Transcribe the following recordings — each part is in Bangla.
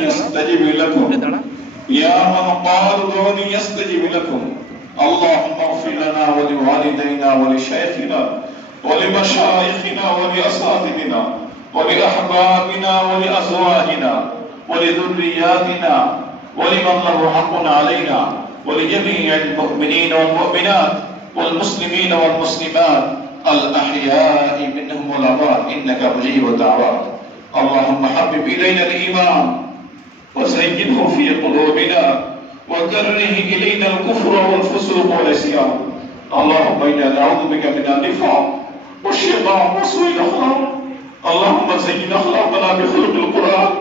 يستجب لكم. يا من قال ادعوني يستجب لكم. اللهم اغفر لنا ولوالدينا ولشيخنا ولمشايخنا ولأساتذتنا ولأحبابنا ولأزواجنا ولذرياتنا ولمن له حق علينا ولجميع المؤمنين والمؤمنات والمسلمين والمسلمات الأحياء منهم والأموات إنك مجيب الدعوات. اللهم حبب إلينا الإيمان. وزينه في قلوبنا وكره إلينا الكفر والفسوق والعصيان. اللهم إنا نعوذ بك من النفاق والشقاق وسوء الأخلاق. اللهم زين أخلاقنا بخلق القرآن.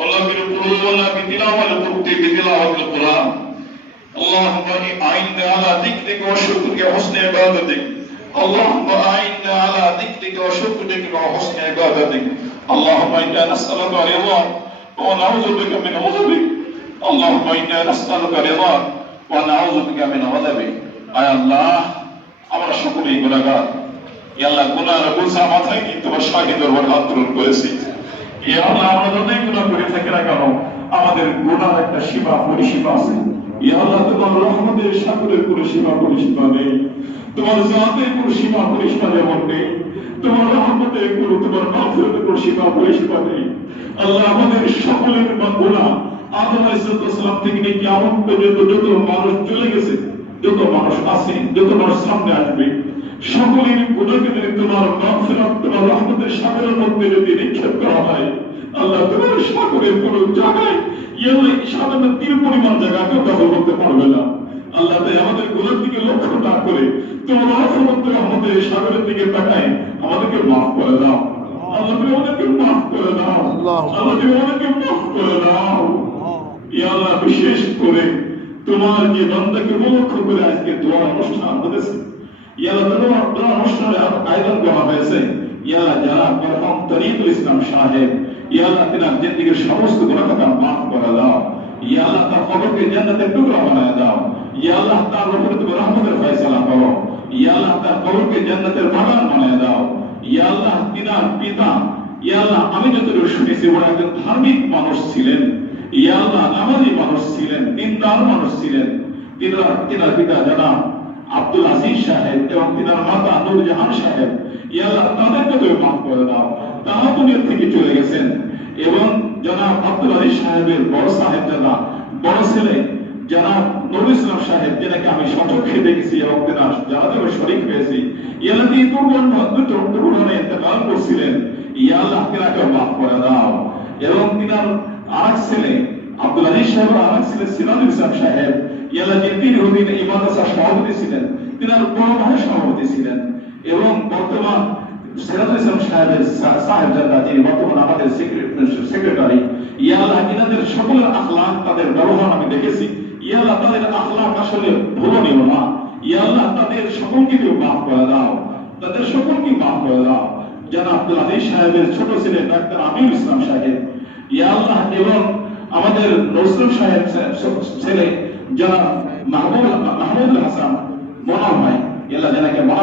اللهم قلوبنا بتلاوة بتلاوة القرآن. اللهم أعنا على ذكرك وشكرك وحسن عبادتك. اللهم أعنا على ذكرك وشكرك وحسن عبادتك. اللهم إنا نسألك رضاك ونعوذ بك من غضبك اللهم إنا نسألك رضاك ونعوذ بك من غضبك আয় আল্লাহ আমরা সকলেই গুণাগার আল্লাহ গুনার বোঝা মাথায় নিয়ে তোমার শাহী দরবার হাত তুলন করেছি এ আল্লাহ আমরা যতই গুণা করে থাকি না কেন আমাদের গুণার একটা সীমা পরিসীমা আছে ই আল্লাহ তোমার রহমতের সাগরের কোনো সীমা পরিসীমা নেই তোমার জাতের কোনো সীমা পরিসীমা যেমন নেই তোমার রহমতের কোনো তোমার মাফিরতের কোনো সীমা পরিসীমা নেই আল্লাহ আমাদের সকলের গুণা আদম আলাইহিসসালাম থেকে নিয়ে কিয়ামত পর্যন্ত যত মানুষ চলে গেছে, যত মানুষ আছে, যত মানুষ সামনে আসবে, সকলের গুণাকে যদি তোমার মাফিরাত তোমার রহমতের সাগরের মধ্যে যদি নিক্ষেপ করা হয়, আল্লাহ তোমার সাগরের কোন জায়গায় সাধারণ তীর পরিমাণ জায়গা কেউ দখল করতে পারবে না। আল্লাহ তাই আমাদের গুণের দিকে লক্ষ্য না করে তোমার রহমত রহমতের সাগরের দিকে তাকায় আমাদেরকে মাফ করে দাও। তুমি আমাদেরকে মাফ করে দাও। তুমি আমাদেরকে মাফ করে দাও। ইয়া আল্লাহ বিশেষ করে তোমার যে বান্দাকে উপলক্ষ করে আজকে দোয়া অনুষ্ঠান হতেছে। ইয়ালা তোমার দোয়া অনুষ্ঠানে আয়োজন করা হয়েছে। ইয়ালা যারা মরহম তরিকুল ইসলাম সাহেব ইয়ালা তিনার জিন্দিগির সমস্ত গুণা কথা মাফ করে দাও। ইয়ালা তার কবরকে জান্নাতের টুকরা বানায় দাও। ইয়ালা তার উপরে তুমি রহমতের ফয়সালা করো। ইয়ালা তার কবরকে জান্নাতের বাগান বানায় দাও। ইয়ালা তিনার পিতা ইয়ালা আমি যতটুকু শুনেছি, ওরা একজন ধার্মিক মানুষ ছিলেন। ইয়াল্লাহ মানুষ ছিলেন, দিনদার মানুষ ছিলেন। তিনার তিনার পিতা জানাব আব্দুল আজিজ সাহেব এবং তিনার মাতা সাহেব। ইয়াল্লাহ তাদেরকে তুমি মাফ করে দাও। তারা থেকে চলে গেছেন। এবং জনাব আব্দুল আজিজ সাহেবের বড় সাহেব জানা বড় ছেলে জনাব নুর ইসলাম সাহেব, যেটাকে আমি সচক্ষে দেখেছি তেনার যারা শরীক হয়েছি ইন্তেকাল করছিলেন তিনাকে মাফ করে দাও। এবং তিনার আরেক ছেলে, আব্দুল সাহেব আরেক ছেলে ইসলাম সাহেব ইয়ালা যে সভাপতি ছিলেন, তিনার বড় সভাপতি ছিলেন। এবং বর্তমান সিরাজুল ইসলাম সাহেবের সাহেব জাদা যিনি বর্তমান আমাদের সেক্রেটারি ইয়ালা ইনাদের সকলের আখলাক তাদের ব্যবহার আমি দেখেছি। ইয়ালা তাদের আসলে না। ইয়াল্লাহ তাদের সকলকে মাফ করে দাও। তাদের সকলকে মাফ করে দাও। আব্দুল সাহেবের ছোট ছিলেন ডাক্তার আমির ইসলাম সাহেব। ইয়া আল্লাহ এবং আমাদের নজরুল সাহেব ছেলে, যারা মাহমুদ মাহমুদ হাসান ভাই ইয়াল্লাহ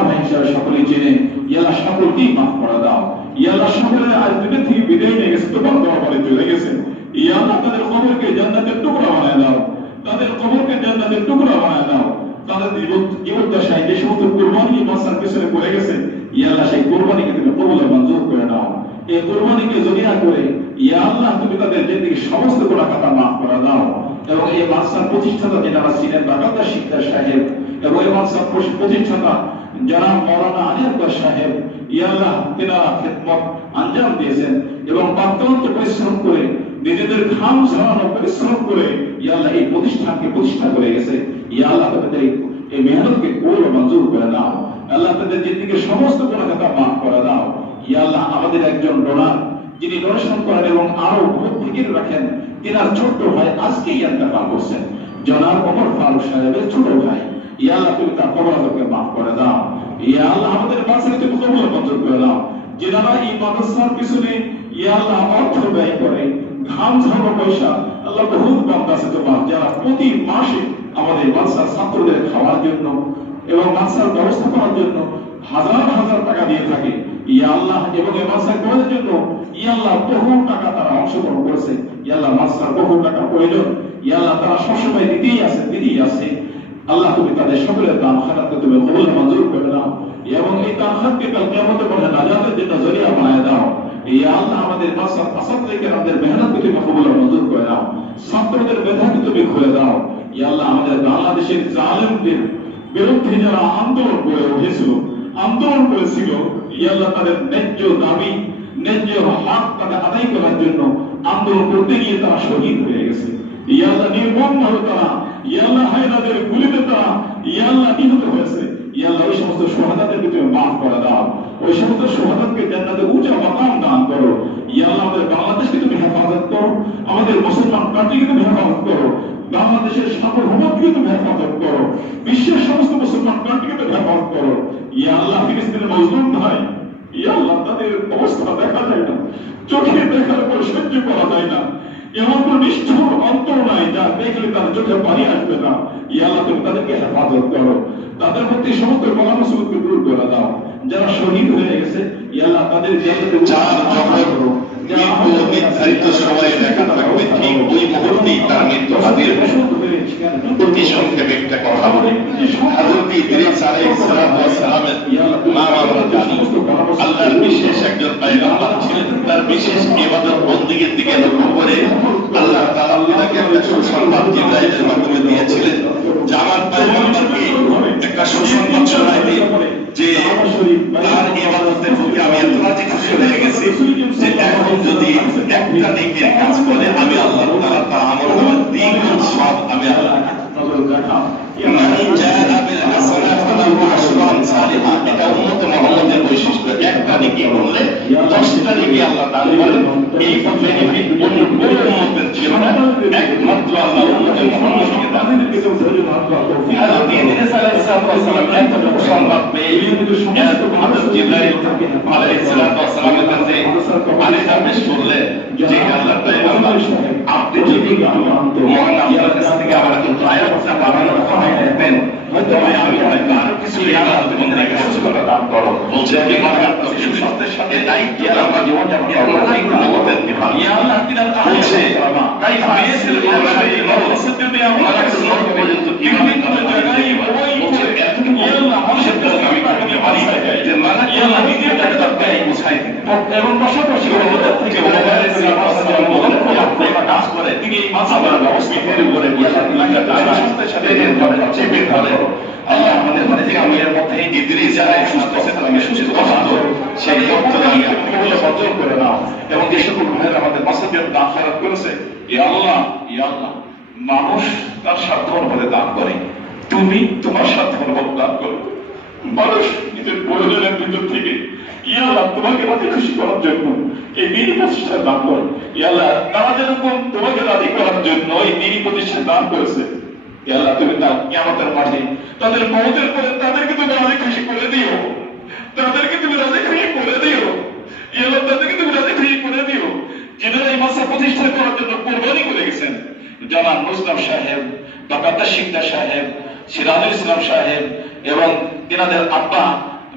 ভাই হিসাবে চেনে ইয়াল্লাহ সকলকেই মাফ করে দাও। ইয়াল্লাহ সকলের আজ দুনিয়া থেকে বিদায় নিয়ে গেছে, তোমার দরবারে চলে গেছে। ইয়াল্লাহ তাদের কবরকে জান্নাতের টুকরা বানায় জান্নাতের টুকরা বানায় দাও। তাদের জীবন যে সমস্ত কোরবানি মাসার পেছনে পড়ে গেছে, ইয়াল্লাহ সেই কোরবানিকে তুমি কবুল মঞ্জুর করে নাও। এই কোরবানিকে জমিয়া করে ইয়া তুমি তাদের জিন্দিগি সমস্ত গুণা খাতা মাফ করে দাও। এবং এই মাদ্রাসার প্রতিষ্ঠাতা যারা ছিলেন বাগাতার শিকদার সাহেব, এবং এই মাদ্রাসার প্রতিষ্ঠাতা যারা মৌলানা আলিয়াকবর সাহেব ইয়া আল্লাহ তেনারা খেদমত আঞ্জাম দিয়েছেন এবং অত্যন্ত পরিশ্রম করে নিজেদের ঘাম ঝরানো, পরিশ্রম করে ইয়া আল্লাহ এই প্রতিষ্ঠানকে প্রতিষ্ঠা করে গেছে। ইয়া আল্লাহ তাদের এই মেহনতকে কবুল মঞ্জুর করে দাও। আল্লাহ তাদের জিন্দিগি সমস্ত গুণা খাতা মাফ করে দাও। ইয়া আল্লাহ আমাদের একজন ডোনার যিনি ডোনেশন করেন এবং আরও বহুত ফিকির রাখেন, তিনার ছোট্ট ভাই আজকেই ইন্তেকাল করছেন। জনাব ওমর ফারুক সাহেবের ছোট ভাই, ইয়া আল্লাহ তুমি তার কবরকে মাফ করে দাও। ইয়া আল্লাহ আমাদের বাচ্চাকে তুমি কবর মঞ্জুর করে দাও। যারা এই মাদ্রাসার পিছনে, ইয়া আল্লাহ অর্থ ব্যয় করে পয়সা আল্লাহ বান্দা যারা প্রতি মাসে আমাদের ছাত্রদের খাওয়ার জন্য এবং জন্য হাজার হাজার টাকা দিয়ে থাকে। ইয়া আল্লাহ, এবং এই মাদ্রাসা করার জন্য ইয়া আল্লাহ বহু টাকা তারা অংশগ্রহণ করেছে। ইয়াল্লাহ মাসার বহু টাকা প্রয়োজন। ইয়াল্লাহ তারা সবসময় দিতেই আছে দিতেই আছে আল্লাহ তুমি তাদের সকলের তুমি কবুল মঞ্জুর করে নাও। এবং এই দান খাতকে কাল কিয়ামতের মধ্যে নাজাতের জন্য জরিয়া বানায় দাও। ইয়া আল্লাহ আমাদের আমাদের মেহনতকে তুমি কবুল মঞ্জুর করে নাও। ছাত্রদের মেধাকে তুমি খুলে দাও। ইয়া আল্লাহ, আমাদের বাংলাদেশের জালেমদের বিরুদ্ধে যারা আন্দোলন করে উঠেছিল, আন্দোলন করেছিল ইয়াল্লাহ তাদের ন্যায্য দাবি, ন্যায্য হক তাকে আদায় করার জন্য আন্দোলন করতে গিয়ে তারা শহীদ হয়ে গেছে। ইয়াল্লাহ নির্মম ভাবে তারা ইয়াল্লাহ হায়দাদের গুলিতে তারা ইয়াল্লাহ নিহত হয়েছে। ইয়াল্লাহ ওই সমস্ত সোহাদাদেরকে তুমি মাফ করে দাও। ওই সমস্ত সোহাদাতকে জান্নাতে উঁচা মাকাম দান করো। ইয়াল্লাহ আমাদের বাংলাদেশকে তুমি হেফাজত করো। আমাদের মুসলমান কান্ট্রিকে তুমি হেফাজত করো। বাংলাদেশের সার্বভৌমত্বকে তুমি হেফাজত করো। বিশ্বের সমস্ত মুসলমান কান্ট্রিকে তুমি হেফাজত করো। ইয়া আল্লাহ, ফিলিস্তিনের মজলুম ভাই। ইয়া আল্লাহ, তাদের অবস্থা দেখা যায় না। চোখে দেখার পর সহ্য করা যায় না। এমন কোন নিষ্ঠুর অন্তর নাই যা দেখলে তার চোখে পানি আসবে না। ইয়া আল্লাহ তুমি তাদেরকে হেফাজত করো। তাদের প্রতি সমস্ত কলামসুলকে দূর করে দাও। যারা শহীদ হয়ে গেছে ইয়া আল্লাহ তাদের যার যখন মৃত্যু নির্ধারিত সময়ে দেখা থাকবে ঠিক ওই মুহূর্তেই তার মৃত্যু হাজির অতি সংক্ষেপে একটা কথা বলি। হযরত ইদ্রিস আলাইহিস সালাম ওয়াস সালামের মা আমরা জানি আল্লাহর বিশেষ একজন পয়গম্বর ছিলেন, তার বিশেষ ইবাদত বন্দেগীর দিকে লক্ষ্য করে আল্লাহ তাআলা তাকে একটা সুসংবাদ জিবরাইলের মাধ্যমে দিয়েছিলেন। যে পয়গম্বরকে একটা সুসংবাদ শোনায় দিন যে তার ইবাদতের প্রতি আমি এত রাজি খুশি হয়ে গেছি যে এখন যদি একটা নেকির কাজ করে, আমি আল্লাহ তাআলা তার আমল দশটা নেকি আল্লাহ দান করেন এই বেনিফিট অন্য কোনো আপনি যদি মহান আল্লাহর কাছ থেকে আমার একটু আয়াতটা বানানোর কথা তবে আমি হয়তো করে করো সাথে এবং পাশাপাশি কাজ করে তিনি মাসাবার ব্যবস্থার উপরে আল্লাহ তাআলা সাথে করে ধরে আল্লাহ আমাদের মনে থেকে আমি এর মধ্যে ইদ্রিস যারা সুস্থ আছে তাকে সুস্থ অসুস্থ সেই তথ্য দিয়ে বলে বর্জন করে নাও এবং যে সকল ভাইয়ের আমাদের মাসাজের দান খারাপ করেছে ইয়া আল্লাহ ইয়া আল্লাহ, মানুষ তার স্বার্থ অনুভবে দান করে। তুমি তোমার স্বার্থ অনুভব দান করো। মানুষ নিজের প্রয়োজনের ভিতর থেকে ইয়াল্লাহ তোমাকে রাজি খুশি করার জন্য এই দিনী প্রতিষ্ঠা দান করে। ইয়াল্লাহ তারা যেরকম তোমাকে রাজি করার জন্য এই দিনী প্রতিষ্ঠা দান করেছে ইয়াল্লাহ তুমি কিয়ামতের মাঠে তাদের মৌতের পরে তাদেরকে তুমি রাজি খুশি করে দিও। তাদেরকে তুমি রাজি খুশি করে দিও। ইয়াল্লাহ তাদেরকে তুমি রাজি খুশি করে দিও। যারা এই মাসা প্রতিষ্ঠা করার জন্য কোরবানি করে গেছেন জানান মুসলাম সাহেব বাকাতার শিকদার সাহেব, সিরাজুল ইসলাম সাহেব এবং এনাদের আব্বা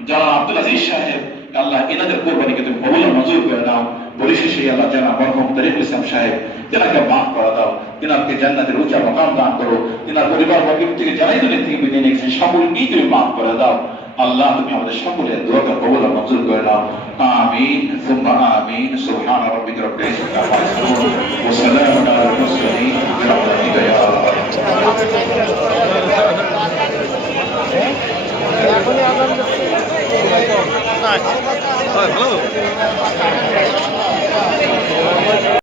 যারা আব্দুল আজিজ সাহেব আল্লাহ এনাদের কোরবানিকে তুমি কবুল আর মঞ্জুর করে নাও। পরিশেষে আল্লাহ জানা মরহুম তরিকুল ইসলাম সাহেব, তেনাকে মাফ করে দাও। তেনাকে জান্নাতের উঁচা মকাম দান করো। তেনার পরিবার বর্গের থেকে যারাই দুনিয়া থেকে বিদায় নিয়েছেন সকলকেই তুমি মাফ করে দাও। আল্লাহ, তুমি আমাদের সকলের দোয়াকে কবুল মঞ্জুর করে নাও। আমিন আমিন, সুবহান hello.